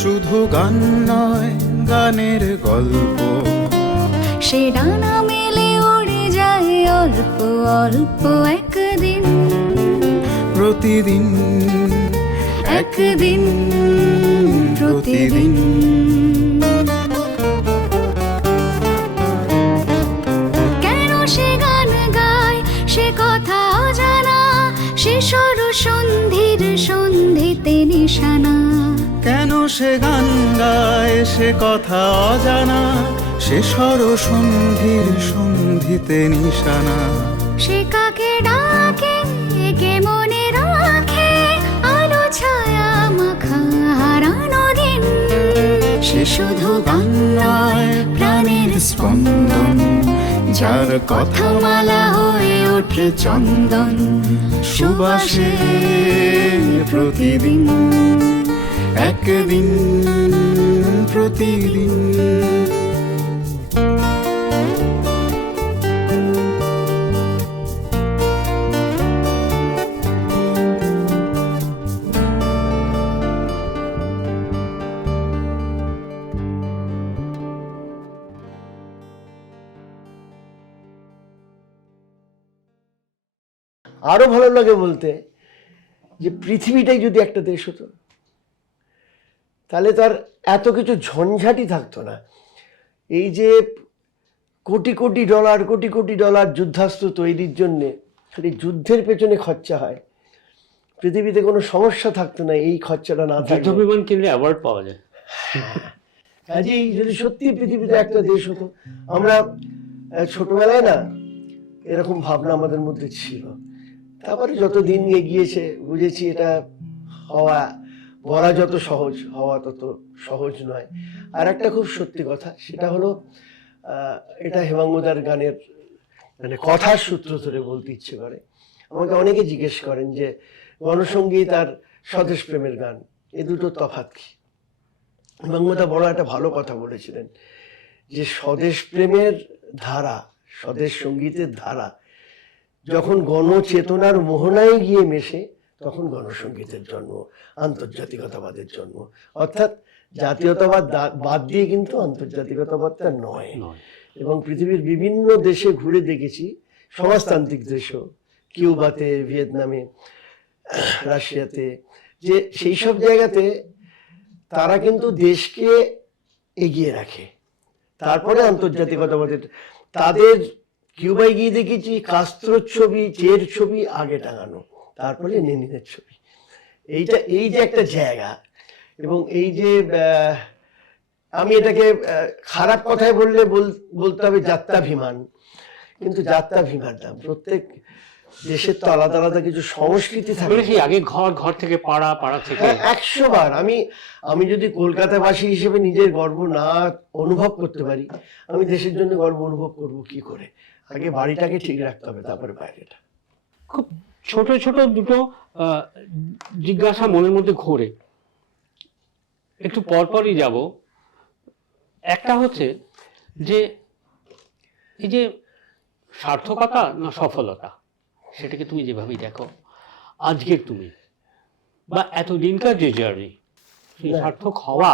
শুধু গান নয়, গানের গল্প। সে ডানা মেলে উড়ে যায় অল্প অল্প একদিন, প্রতিদিন একদিন প্রতিদিন। কেন সে গান গায় সে কথা অজানা, সে সরসন্ধির সন্ধিতে নিশানা। কেন সে গান গায় সে কথা অজানা, সে সরসন্ধির সন্ধিতে নিশানা। সে কাকে ডাকে কে মনে রাখে, আলো ছায়া মাখা হারানো দিন। সে শুধু গান নয়, প্রাণের স্পন্দন, যার কথামালা হয়ে ওঠে চন্দন, সুবাসে প্রতিদিন, একদিন প্রতিদিন। আরো ভালো লাগে বলতে যে পৃথিবীটাই যদি একটা দেশ হতো, তাহলে তার এত কিছু ঝঞ্ঝাটি থাকতো না। এই যে কোটি কোটি ডলার যুদ্ধাস্ত্র তৈরির জন্যে খালি যুদ্ধের পেছনে খরচা হয়, পৃথিবীতে কোনো সমস্যা থাকতো না এই খরচাটা না থাকতো। যুদ্ধ বিমান কিনলে অ্যাওয়ার্ড পাওয়া যায়। কাজেই যদি সত্যি পৃথিবীতে একটা দেশ হতো, আমরা ছোটবেলায় না এরকম ভাবনা আমাদের মধ্যে ছিল। তারপরে যত দিন এগিয়েছে বুঝেছি এটা হওয়া, বলা যত সহজ, হওয়া তত সহজ নয়। আর একটা খুব সত্যি কথা, সেটা হলো এটা হেমাঙ্গদার গানের মানে কথার সূত্র ধরে বলতে ইচ্ছে করে। আমাকে অনেকে জিজ্ঞেস করেন যে গণসঙ্গীত আর স্বদেশ প্রেমের গান এ দুটো তফাৎ কি। হেমাঙ্গদা বড় একটা ভালো কথা বলেছিলেন যে স্বদেশ প্রেমের ধারা, স্বদেশ সঙ্গীতের ধারা যখন গণচেতনার মোহনায় গিয়ে মেশে, তখন গণসঙ্গীতের জন্ম, আন্তর্জাতিকতাবাদের জন্ম। অর্থাৎ জাতীয়তাবাদ বাদ দিয়ে কিন্তু আন্তর্জাতিকতাবাদটা নয়। এবং পৃথিবীর বিভিন্ন দেশে ঘুরে দেখেছি, সমাজতান্ত্রিক দেশও, কিউবাতে, ভিয়েতনামে, রাশিয়াতে, যে সেই সব জায়গাতে তারা কিন্তু দেশকে এগিয়ে রাখে, তারপরে আন্তর্জাতিকতাবাদের। তাদের কিউবায় গিয়ে দেখেছি কাস্ত্রোর ছবি, চের ছবি আগে টাঙানো, তারপরে লেনিনের ছবি। এই যে একটা জায়গা, এবং এই যে আমি এটাকে খারাপ কথায় বললে বলতে হবে যাত্রাভিমান, কিন্তু যাত্রাভিমান না, প্রত্যেক দেশের তো আলাদা আলাদা কিছু সংস্কৃতি থাকে। আগে ঘর থেকে পাড়া, পাড়া থেকে 100 বার। আমি যদি কলকাতাবাসী হিসেবে নিজের গর্ব না অনুভব করতে পারি, আমি দেশের জন্য গর্ব অনুভব করব কি করে? আগে বাড়িটাকে ঠিক রাখতে হবে, তারপরে বাইরেটা। খুব ছোট ছোট দুটো জিজ্ঞাসা মনের মধ্যে ঘোরে, একটু পরপরই যাব। একটা হচ্ছে যে এই যে সার্থকতা না সফলতা, সেটাকে তুমি যেভাবেই দেখো, আজকের তুমি বা এতদিনকার যে জার্নি, সেই সার্থক হওয়া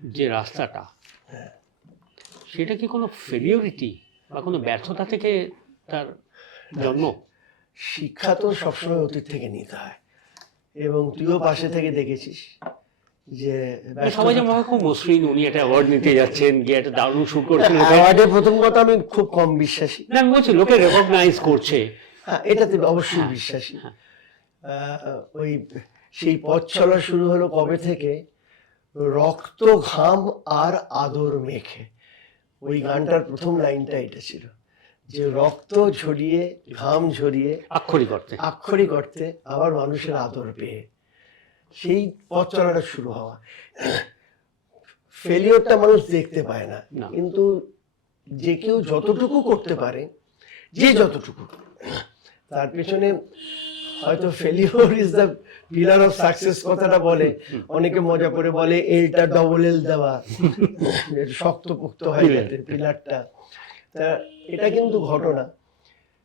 যে রাস্তাটা, সেটা কি কোনো ফেলিওরিটি বা কোনো ব্যর্থতা থেকে তার জন্ম? শিক্ষা তো সবসময় অতীত থেকে নিতে হয়, এবং তুইও পাশে থেকে দেখেছিস যে সবাই যেমন খুব মসৃণ, উনি একটা অ্যাওয়ার্ড নিতে যাচ্ছেন, গিয়ে একটা দারুণ শুট করছেন। অ্যাওয়ার্ডে প্রথম কথা আমি খুব কম বিশ্বাসী। না, আমি বলছি লোকে রেকগনাইজ করছে, হ্যাঁ, এটাতে অবশ্যই বিশ্বাসী। ওই সেই পথ চলা শুরু হলো কবে থেকে? রক্ত, ঘাম আর আদর মেখে, ওই গানটার প্রথম লাইনটা এটা ছিল যে রক্ত ঝরিয়ে, ঘাম ঝরিয়ে, আক্ষরিক অর্থে আবার মানুষের আদর পেয়ে সেই পথ চলাটা শুরু হওয়া। ফেলিওরটা মানুষ দেখতে পায় না, কিন্তু যে কেউ যতটুকু করতে পারে, যে যতটুকু, তার পেছনে হয়তো failure is the pillar of success কথাটা বলে অনেকে মজা করে বলে এলটা ডবল এল দেওয়া, শক্তপোক্ত হয়ে গেছে পিলারটা। তা এটা কিন্তু ঘটনা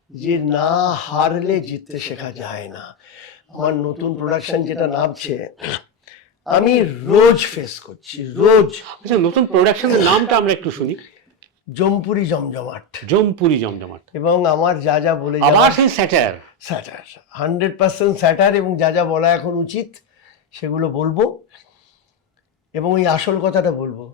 যে না হারলে জিততে শেখা যায় না। আমার নতুন প্রোডাকশন যেটা নামছে, আমি রোজ ফেস করছি, রোজ। আচ্ছা, নতুন প্রোডাকশনের নামটা আমরা একটু শুনি। জমপুরি জমজমাট। জমপুরি জমজমাট। এবং আমার যা যা বলে আবার সেই স্যাটার। স্যাটার, 100% স্যাটার, এবং যা যা বলা এখন উচিত সেগুলো বলবো। এবং ওই আসল কথাটা বলবো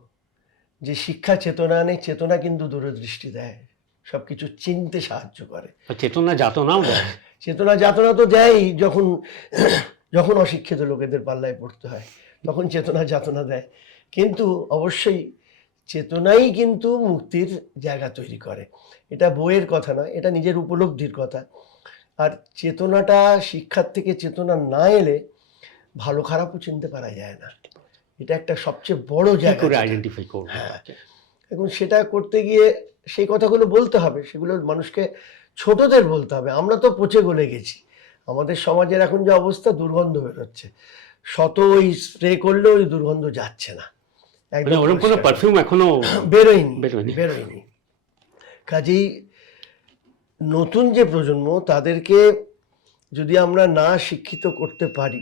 যে শিক্ষা চেতনা নেই, চেতনা কিন্তু দূরদৃষ্টি দেয়, সব কিছু চিনতে সাহায্য করে। চেতনা যাতনাও দেয়। চেতনা যাতনা তো দেয়ই, যখন যখন অশিক্ষিত লোকেদের পাল্লায় পড়তে হয় তখন চেতনা যাতনা দেয়, কিন্তু অবশ্যই চেতনাই কিন্তু মুক্তির জায়গা তৈরি করে। এটা বইয়ের কথা নয়, এটা নিজের উপলব্ধির কথা। আর চেতনাটা, শিক্ষার থেকে চেতনা না এলে ভালো খারাপও চিনতে পারা যায় না। এটা একটা সবচেয়ে বড় জায়গা করে আইডেন্টিফাই করব। হ্যাঁ, এবং সেটা করতে গিয়ে সেই কথাগুলো বলতে হবে, সেগুলো মানুষকে, ছোটদের বলতে হবে। আমরা তো পচে গলে গেছি, আমাদের সমাজের এখন যে অবস্থা, দুর্গন্ধ বেরোচ্ছে, শত ওই স্প্রে করলেও ওই দুর্গন্ধ যাচ্ছে না, একদম ওরকম কোনো পারফিউম এখনো বেরোয়নি। কাজেই নতুন যে প্রজন্ম, তাদেরকে যদি আমরা না শিক্ষিত করতে পারি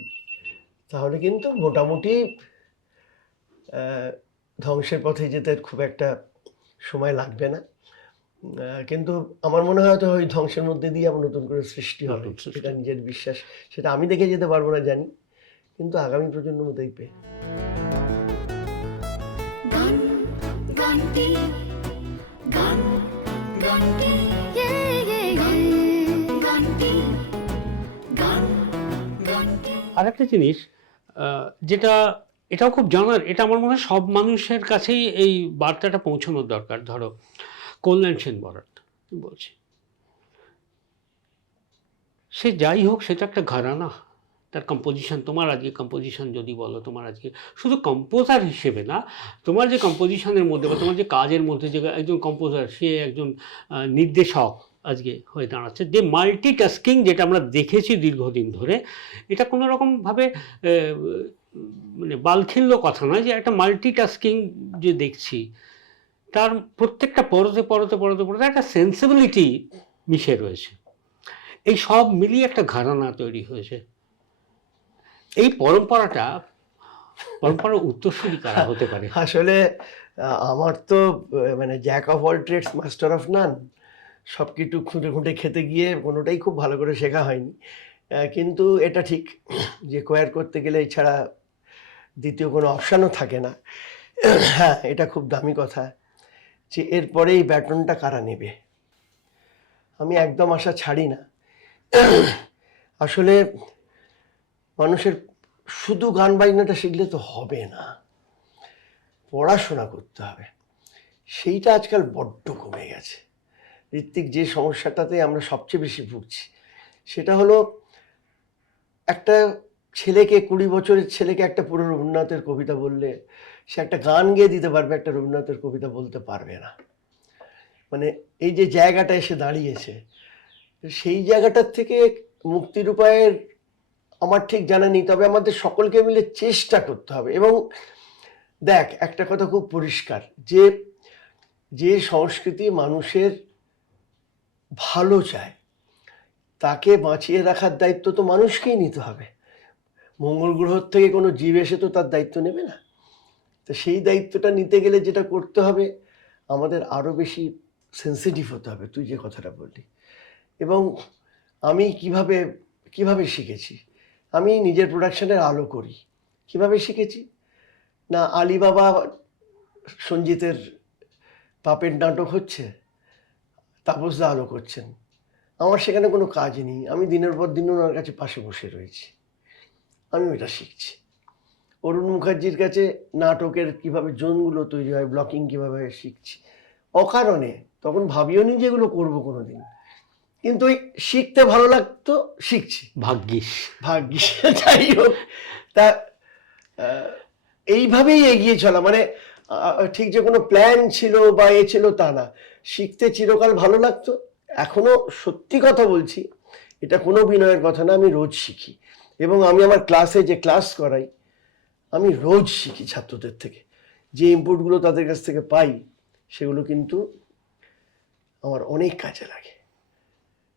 তাহলে কিন্তু মোটামুটি ধ্বংসের পথে যেতে খুব একটা সময় লাগবে না। কিন্তু আমার মনে হয় তো ওই ধ্বংসের মধ্যে দিয়ে আবার নতুন করে সৃষ্টি হবে, সেটা নিজের বিশ্বাস। সেটা আমি দেখে যেতে পারবো না জানি, কিন্তু আগামী প্রজন্ম দেখবে। আর একটা জিনিস যেটা, এটাও খুব জানার, এটা আমার মনে হয় সব মানুষের কাছেই এই বার্তাটা পৌঁছানোর দরকার। ধরো কল্যাণ সেন বরাট বলছি, সে যাই হোক, সেটা একটা ঘরানা। তার কম্পোজিশন, তোমার আজকে কম্পোজিশন যদি বলো, তোমার আজকে শুধু কম্পোজার হিসেবে না, তোমার যে কম্পোজিশনের মধ্যে বা তোমার যে কাজের মধ্যে যে একজন কম্পোজার, সে একজন নির্দেশক আজকে হয়ে দাঁড়াচ্ছে, যে মাল্টিটাস্কিং যেটা আমরা দেখেছি দীর্ঘদিন ধরে, এটা কোনো রকমভাবে মানে বালখিল্য কথা নয়, যে একটা মাল্টিটাস্কিং যে দেখছি, তার প্রত্যেকটা পরতে পরতে পরতে পরতে একটা সেন্সিবিলিটি মিশে রয়েছে। এই সব মিলিয়ে একটা ঘরানা তৈরি হয়েছে। এই পরম্পরার উত্তরসূরি কারা হতে পারে? আসলে আমার তো মানে jack of all trades master of none, সব কিছু খুঁটে খুঁটে খেতে গিয়ে কোনোটাই খুব ভালো করে শেখা হয়নি। কিন্তু এটা ঠিক যে কোয়ার করতে গেলে এছাড়া দ্বিতীয় কোনো অপশানও থাকে না। হ্যাঁ, এটা খুব দামি কথা যে এরপরে এই ব্যাটনটা কারা নেবে। আমি একদম আশা ছাড়ি না। আসলে মানুষের শুধু গান বাজনাটা শিখলে তো হবে না, পড়াশোনা করতে হবে। সেইটা আজকাল বড্ড কমে গেছে। ঋত্বিক, যে সমস্যাটাতে আমরা সবচেয়ে বেশি ভুগছি সেটা হলো, একটা ছেলেকে, 20 বছরের ছেলেকে একটা পুরো রবীন্দ্রনাথের কবিতা বললে সে একটা গান গেয়ে দিতে পারবে, একটা রবীন্দ্রনাথের কবিতা বলতে পারবে না। মানে এই যে জায়গাটা এসে দাঁড়িয়েছে, সেই জায়গাটার থেকে মুক্তির উপায়ের আমার ঠিক জানা নেই, তবে আমাদের সকলকে মিলে চেষ্টা করতে হবে। এবং দেখ, একটা কথা খুব পরিষ্কার, যে যে সংস্কৃতি মানুষের ভালো চায় তাকে বাঁচিয়ে রাখার দায়িত্ব তো মানুষকেই নিতে হবে। মঙ্গল গ্রহ থেকে কোনো জীব এসে তো তার দায়িত্ব নেবে না। তো সেই দায়িত্বটা নিতে গেলে যেটা করতে হবে, আমাদের আরও বেশি সেন্সিটিভ হতে হবে, তুই যে কথাটা বললি। এবং আমি কিভাবে শিখেছি, আমি নিজের প্রোডাকশনের আলো করি। কিভাবে শিখেছি না, আলিবাবা সঞ্জিতের পাপের নাটক হচ্ছে, তাপসদা আলো করছেন, আমার সেখানে কোনো কাজ নেই, আমি দিনের পর দিন ওনার কাছে পাশে বসে রয়েছি, আমি ওইটা শিখছি। অরুণ মুখার্জির কাছে নাটকের কিভাবে জোনগুলো তৈরি হয়, ব্লকিং কিভাবে হয়, শিখছি অকারণে। তখন ভাবিও নি যেগুলো করবো কোনোদিন, কিন্তু ওই শিখতে ভালো লাগতো, শিখছি। ভাগ্যিস যাই হোক, তা এইভাবেই এগিয়ে চলা, মানে ঠিক যে কোনো প্ল্যান ছিল বা এ ছিল তা না। শিখতে চিরকাল ভালো লাগতো, এখনো সত্যি কথা বলছি, এটা কোনো বিনয়ের কথা না, আমি রোজ শিখি। এবং আমি আমার ক্লাসে যে ক্লাস করাই, আমি রোজ শিখি ছাত্রদের থেকে। যে ইনপুটগুলো তাদের কাছ থেকে পাই সেগুলো কিন্তু আমার অনেক কাজে লাগে।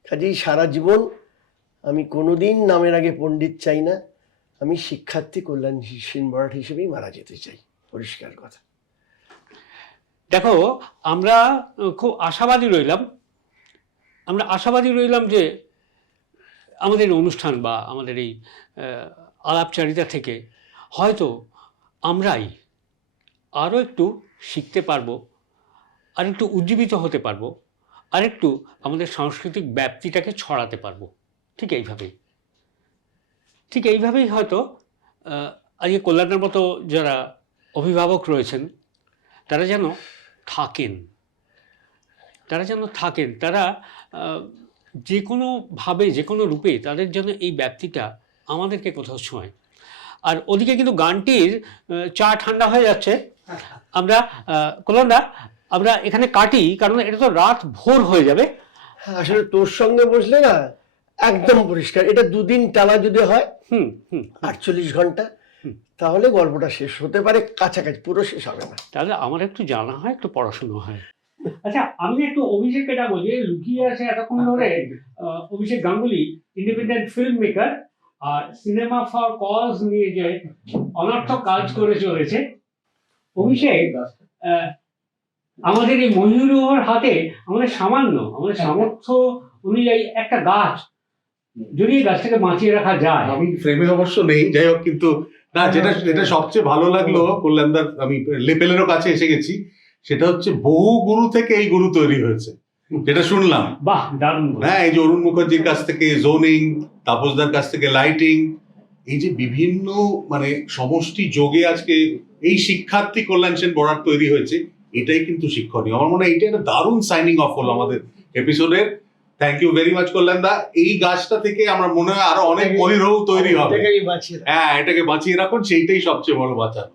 কাজেই সারা জীবন আমি কোনোদিন নামের আগে পণ্ডিত চাই না, আমি শিক্ষার্থী কল্যাণশীল বরাট হিসেবেই মারা যেতে চাই, পরিষ্কার কথা। দেখো, আমরা খুব আশাবাদী রইলাম যে আমাদের অনুষ্ঠান বা আমাদের এই আলাপচারিতা থেকে হয়তো আমরাই আরও একটু শিখতে পারবো, আর একটু উজ্জীবিত হতে পারবো, আর একটু আমাদের সাংস্কৃতিক ব্যাপ্তিটাকে ছড়াতে পারবো। ঠিক এইভাবেই হয়তো আজকে কল্যাণের মতো যারা অভিভাবক রয়েছেন তারা যেন থাকেন, তারা যে কোনোভাবে যে কোনো রূপে তাদের জন্য এই ব্যাপ্তিটা আমাদেরকে কোথাও ছোঁয়। আর ওদিকে কিন্তু গানটির চা ঠান্ডা হয়ে যাচ্ছে, আমরা কল্যাণদা আমরা এখানে কাটি, কারণ এটা তো রাত ভোর হয়ে যাবে। আসলে তোর সঙ্গে বসলে না একদম পরিষ্কার, এটা 2 দিন টানা যদি হয় 48 ঘন্টা, তাহলে গল্পটা শেষ হতে পারে, কাছাকাছি, পুরো শেষ হবে না। তাহলে আমার একটু জানা হয়, একটু পড়াশোনা হয়। আচ্ছা, আমি একটু অভিষেককে ডাকবো, যে লুকিয়ে আছে এতক্ষণ ধরে। Abhishek Ganguly, independent film maker, আর সিনেমা ফর কজ নিয়ে যে অনর্থক কাজ করে চলেছে। অভিষেক, আমাদের এই মহিরুহর হাতে আমাদের সামর্থ্য অনুযায়ী একটা গাছ, যদি এই গাছটাকে বাঁচিয়ে রাখা যায়। আমি ফ্রেমে অবশ্য নেই, যাই হোক, কিন্তু না, যেটা সবচেয়ে ভালো লাগলো কল্যাণদার, আমি লেপেলেরও কাছে এসে গেছি, সেটা হচ্ছে বহু গুরু থেকে এই গুরু তৈরি হয়েছে, যেটা শুনলাম। বাহ, দারুণ। হ্যাঁ, এই যে অরুণ মুখার্জির কাছ থেকে জোনিং, তাপসদার কাছ থেকে লাইটিং, এই যে বিভিন্ন মানে সমষ্টি যোগে আজকে এই শিক্ষার্থী কল্যাণ সেন বরাট তৈরি হয়েছে, এটাই কিন্তু শিক্ষণীয়। আমার মনে হয় এটা একটা দারুণ সাইনিং অফ হলো আমাদের এপিসোডের। থ্যাংক ইউ ভেরি মাচ কল্যাণদা। এই গাছটা থেকে আমার মনে হয় আরো অনেক ময়ূরও তৈরি হবে। হ্যাঁ, এটাকে বাঁচিয়ে রাখুন, সেইটাই সবচেয়ে বড় বাঁচানো।